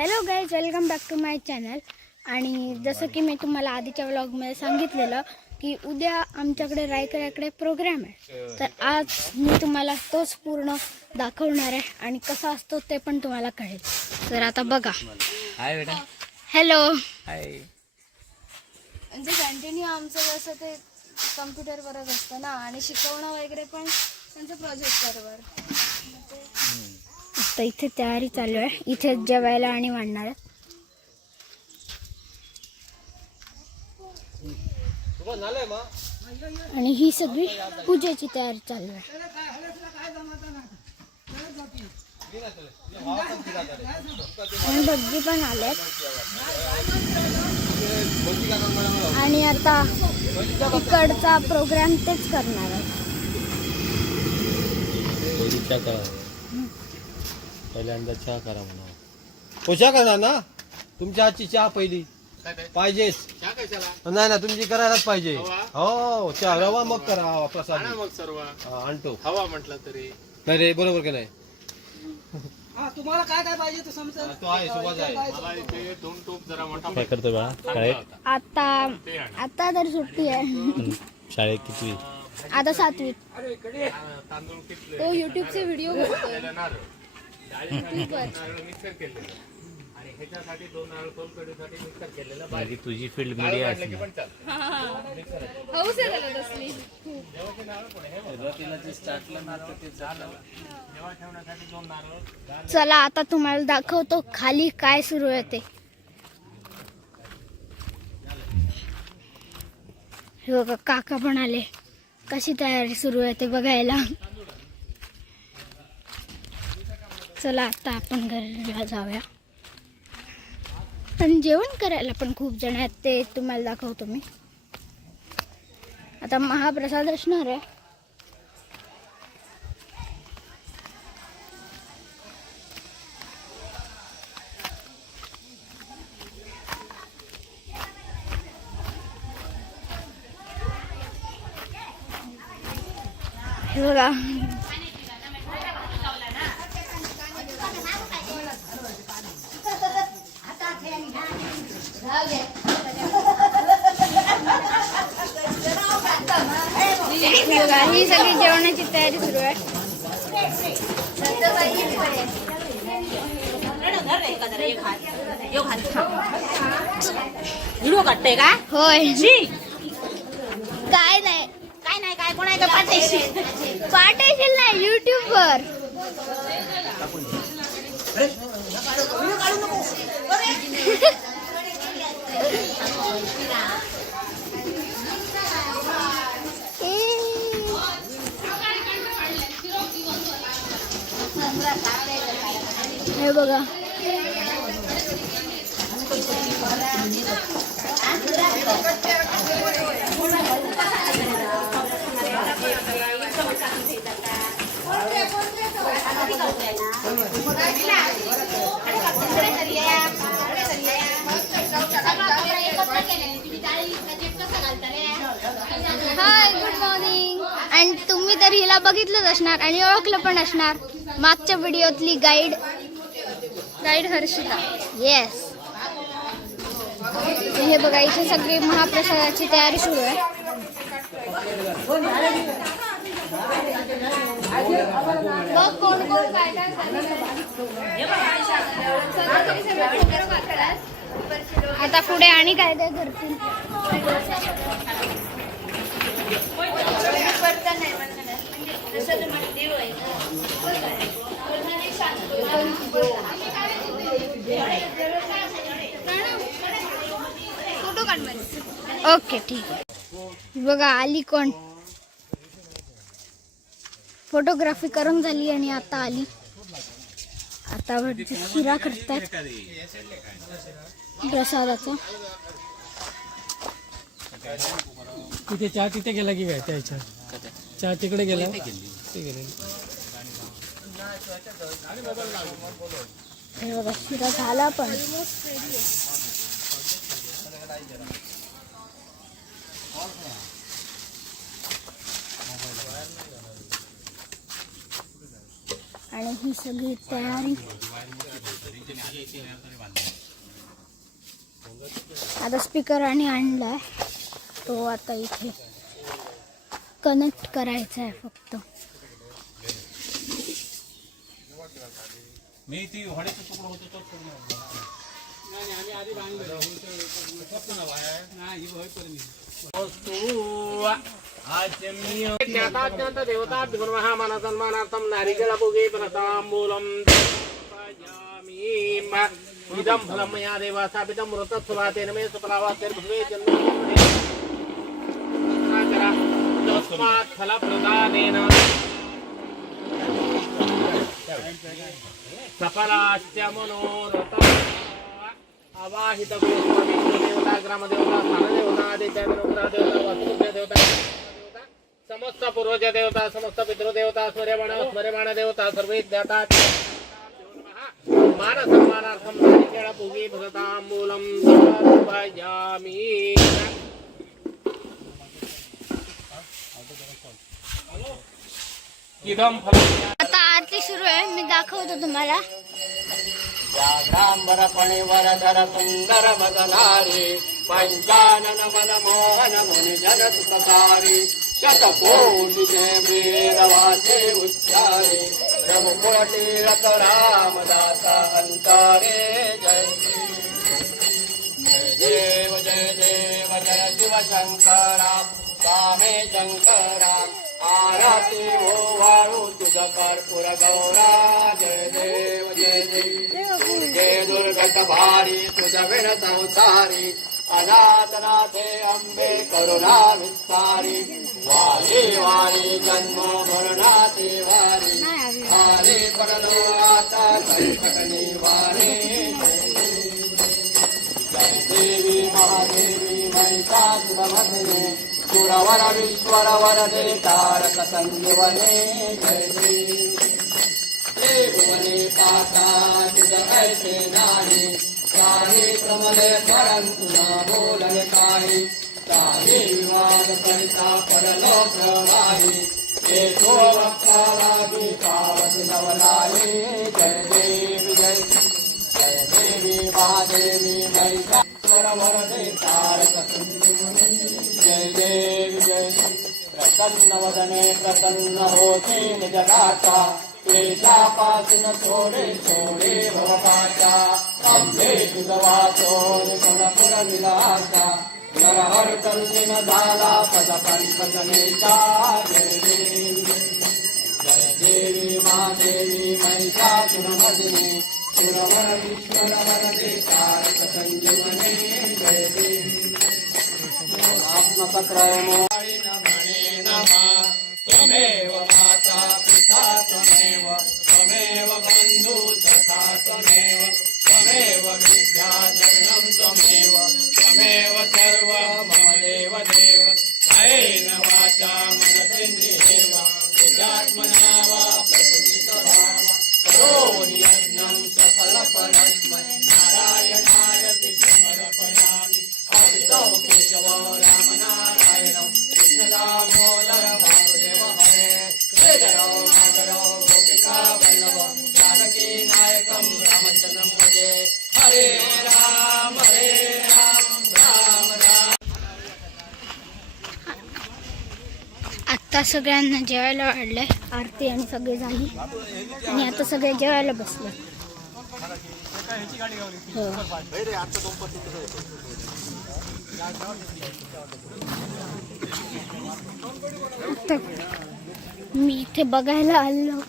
Hello guys welcome back to my channel आणि जसं की मी तुम्हाला आधीच्या व्लॉगमध्ये सांगितलेलं की उद्या आमच्याकडे रायकड्याकडे प्रोग्राम आहे. तर आज मी तुम्हाला तोच पूर्ण दाखवणार आहे आणि कसा असतो ते पण तुम्हाला कळेल. तर आता बघा. हाय बेटा. हॅलो हाय म्हणजे कंटिन्यू आमचं जसं ते कम्प्युटरवरच असतं ना आणि शिकवणं वगैरे पण त्यांचं प्रोजेक्टरवर आता इथे तयारी चालू आहे. इथे जेवायला आणि वाढणार आहे. आणि ही सगळी पूजेची तयारी चालू आहे. आणि बग्गी पण आल्यात आणि आता इकडचा प्रोग्राम तेच करणार आहे. पहिल्यांदा चहा करा म्हणा. पोषा करा ना. तुमच्या हातची चहा पहिली. पाहिजेच. नाही ना तुमची करायलाच पाहिजे. हो चहा. रवा मग करा प्रसाद. मग सर्व. हा, आणतो. हवा म्हटलं तरी. नाही रे बरोबर का नाही? हा तुम्हाला काय काय पाहिजे ते समजा हा, तो आहे सुभाष आहे. मला इथे दोन टोप जरा मोठा काय करतो बाळा शाळेत? आता आता तर सुट्टी आहे. शाळेत किती आता सातवीत तांदूळ तो युट्यूबचे व्हिडिओ बघतोय. मिक्सर केलेलं आणि ह्याच्यासाठी दोन नारळ सोलकडीसाठी मिक्सर केलेलं माझी तुझी फील्ड नारळ मीडिया जेव्हा ठेवण्यासाठी दोन नारळ चला आता तुम्हाला दाखवतो खाली काय सुरू आहे ते हे बघा काका पण आले. कशी तयारी सुरू आहे ते बघायला. चला आता आपण घरला जाऊया. आणि जेवण करायला पण खूप जण आहेत ते तुम्हाला दाखवतो मी. आता महाप्रसाद असणार आहे. ही सगळी जेवणाची तयारी सुरू आहे व्हिडिओ काढते का होय काय नाही काय नाही काय कोण आहे का पाठवशील पाठवशील नाही युट्यूब वर हे बघा. अँड आणि तुम्ही तर हिला बघितलंच असणार आणि ओळखलं पण असणार. मागच्या व्हिडिओतली गाईड गाईड हर्षिता. येस हे बघा इथे सगळी महाप्रसादाची तयारी सुरू आहे. बघ कोण कोण काय काय आता पुढे आणि काय काय करतील? ओके ठीक आहे. बघा आली कोण? फोटोग्राफी करून झाली आणि आता आली. आता शिरा करतात प्रसादाचा. तिथे चहा तिथे गेला की काय? त्या चहा तिकडे गेला? ते गेले. हे बघा शिरा झाला पण. आणि ही सगळी तयारी. आता स्पीकर आणि आणलाय. तो आता इथे कनेक्ट करायचा आहे फक्त मी ती होड्याचा तुकडा होतो तोच पूर्ण ज्ञाताज्ञात देवता सन्मानार्थम भोगे प्रतांबूलम मया देवा स्थापितं मृतस्वभातेन मे सुफलावातिर्भवे जन्म तस्मात् फलप्रदानेन। सफलाश्च मनोरथ। अवाहित देवता ग्रामदेवता स्थानदेवता आदित्य देवता देवता वास्तुभ्य देवता समस्त पूर्वज देवता समस्त पितृदेवता स्मर्यमाण स्मर्यमाण देवता सर्वे ज्ञाता। मान सन्मानार्थम नारिकेळ पूगे समर्पयामि आता आरती सुरू आहे. मी दाखवतो तुम्हाला. सुंदर बदनारी पंचानन मन मोहन मुनि जन सुखकारी शतकोटि जय उच्चारे रघुकोटि रत रामदासा अंतारे जय जय देव जय देव जय शिव शंकरा स्वामी शंकरा आरती हो वाळू तुझ कर्पूर गौरा जय देव जय देव जय दुर्गत भारी तुझ विण संसारी अनाथनाथे अंबे करुणा विस्तारी वारी वारी जन्म मरणाचे वारी वारी पडलो आता संकटनी वारी जय देवी महादेवी महिषासुरमर्दिनी सुरवर विश्वर वरदे तारक संजीवने जय देवी देवने पाता तुझ कैसे नाही काही प्रमले परंतु न बोलले काही काही विवाद करिता पडलो नाही येतो भक्ता लागी पावस नवलाई जय देवी जय जय देवी महादेवी महिषासुर वरदे तारक संजीवने जय प्रसन्न वदने प्रसन्न होते निज गाता क्लेशापासून थोडे थोडे भवपाचा। अभ्ये तुझ निपुर निपुण विलासा नरहर कल्लिन झाला पद पंकजनेचा जय देवी जय देवी महादेवी महिषासुरमर्दिनी सुरवर विश्वर वरदे तारक संजीवने जय देवी। त्वमेव माता पिता त्वमेव त्वमेव बन्धु तथा त्वमेव त्वमेव विद्या त्वमेव त्वमेव सर्व आता सगळ्यांना जेवायला वाढलंय. आरती आणि सगळे झाली आणि आता सगळे जेवायला बसले. हो. आता मी इथे बघायला आलो.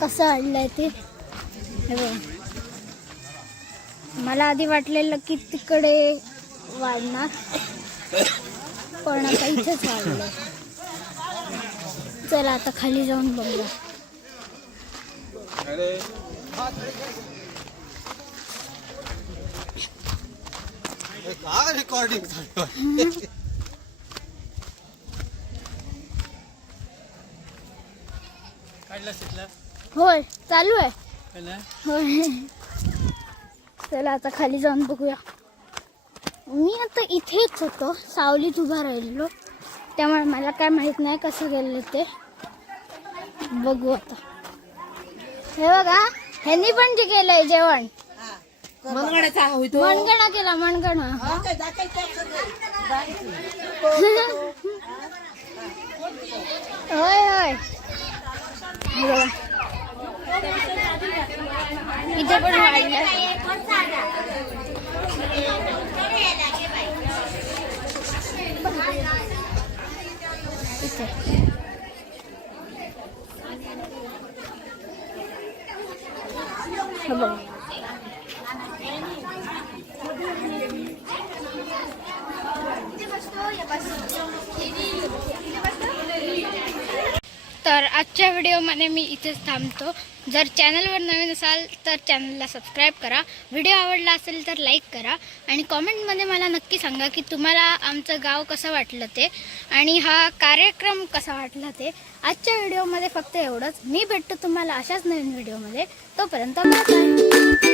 कसं आणलंय ते? मला आधी वाटलेलं की तिकडे वाढणार. पण आता इथेच वाढलं चला आता खाली जाऊन बघूया. काय रेकॉर्डिंग होय चालू आहे. होय. चला आता खाली जाऊन बघूया. मी आता इथेच होतो सावलीत उभा राहिलेलो. त्यामुळे मला काय माहीत नाही कसं गेलं ते. बघू आता. हे बघा ह्यांनी पण जे केलंय जेवण. मनगणा केला मनगणा होय होय. इथे पण वाढलं इथे हे आजच्या व्हिडिओमध्ये मी इथेच थांबतो. जर चॅनलवर नवीन असाल तर चॅनलला सबस्क्राईब करा. व्हिडिओ आवडला असेल तर लाईक करा. आणि कॉमेंटमध्ये मला नक्की सांगा की तुम्हाला आमचं गाव कसं वाटलं ते. आणि हा कार्यक्रम कसा वाटला ते. आजच्या व्हिडिओमध्ये फक्त एवढंच. मी भेटतो तुम्हाला अशाच नवीन व्हिडिओमध्ये. तोपर्यंत बाय.